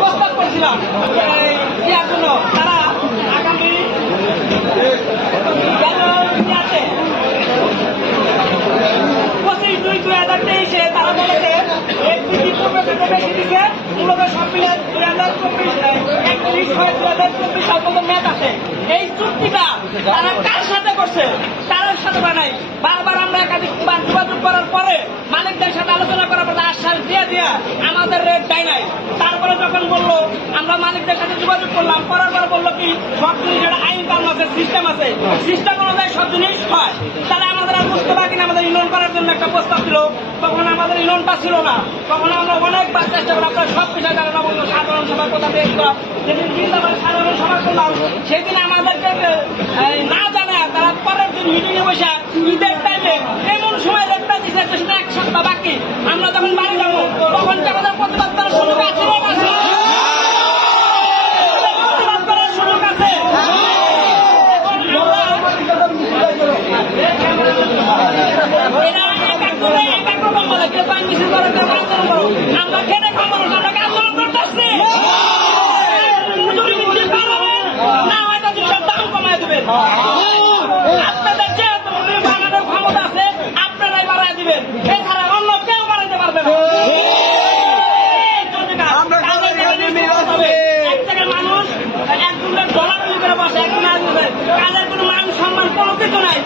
প্রস্তাব করছিলাম ইয়ার জন্য তারা আগামী 25/2/2023 তারা বলেছে বেশি দিচ্ছে মূলত সব মিলে 2024 সাল পর্যন্ত মেয়াদ আছে। এই চুক্তিটা তারা কার সাথে করছে? তার সাথে বানাই। বারবার আমরা একাধিকবার যোগাযোগ করার পরে মালিকদের সাথে আলোচনা করার পরে আশ্বাস দিয়ে আমাদের রেট দেয় নাই। তারপরে যখন বললো আমরা মালিকদের সাথে যোগাযোগ করলাম, করার পরে বললো কি সব জিনিস আইন কানুন আছে, সিস্টেম আছে, সিস্টেম অনুযায়ী সব জিনিস হয়। তাহলে আমাদের আর বুঝতে পারি না আমাদের ইউনিয়ন করার জন্য একটা প্রস্তাব ছিল, তখন আমাদের ইউনিয়নটা ছিল না। তখন আমরা অনেকবার চেষ্টা করি, আপনার সব বিষয় জানা বললো সাধারণ সভার কথা দেখলাম। যেদিন বৃন্দাবন সাধারণ সভা করলাম সেদিন আমাদেরকে না জানা তারা পরের দিন মিটিং এ বসে ঈদের টাইমে এমন সময় রেটটা দিচ্ছে সেটা 1 সপ্তাহ বাকি। আমরা যখন বাড়ি যাবো তখন কি আমাদের প্রতিবাদ করার সুযোগ আছে? প্রতিবাদ করার সুযোগ আছে। আমরা খেতে খাবো না, আমরা আন্দোলন করতেছি না, হয়তো দাম কমায় দেবেন। আপনাদের যেহেতু বানানোর ক্ষমতা আছে আপনারাই বাড়ায় দিবেন, এছাড়া অন্য কেউ বাড়াতে পারবে না। এক জায়গায় মানুষ একজনের ডলার করে বসে, একজন কাজের কোনো মান সম্মান কোনো কিছু নাই।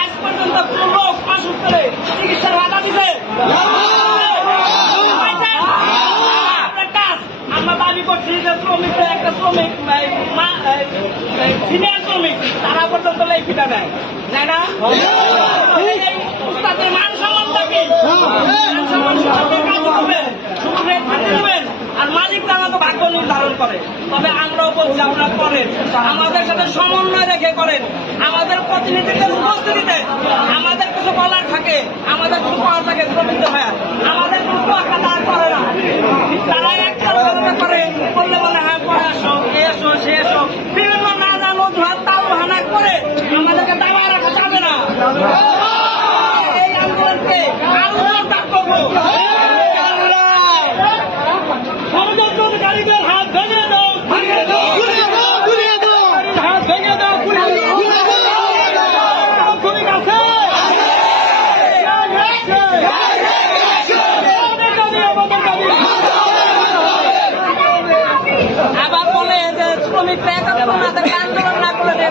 আজ পর্যন্ত কোন লোক অসুখ করে চিকিৎসার বাধা দিছে? আমরা দাবি করছি যে শ্রমিকদের একটা শ্রমিক সিনিয়র শ্রমিক তারা পর্যন্ত লেখিটা দেয় না। তাদের মান সম্মানটা কি? কাজ করবেন, শুধু রেট দেবেন আর মালিক আমাকে ভাগ্য নির্ধারণ করে। তবে আমরাও বলছি আপনারা করেন, আমাদের সাথে সমন্বয় রেখে করেন। আমাদের প্রতিনিধিদের উপস্থিতিতে আমাদের কিছু বলার থাকে, আমাদের কিছু পাওয়ার থাকে শ্রমিকদের হয়, আমাদের কোনো কথা তার করে না। তারা একটা করে বললে বলে হ্যাঁ পরে আসো, এসো সে এসো, বিভিন্ন নানান অজুহাত তাল বাহানা করে আমাদেরকে দাবায় রাখা যাবে না। এই আন্দোলনকে আরো জোরদার করবো। ষড়যন্ত্রকারীদের হাত ভেঙে দাও, হাত ভেঙে দাও। শ্রমিক আছে, আবার বলে যে শ্রমিকরা একাত্তর না আন্দোলন না করলে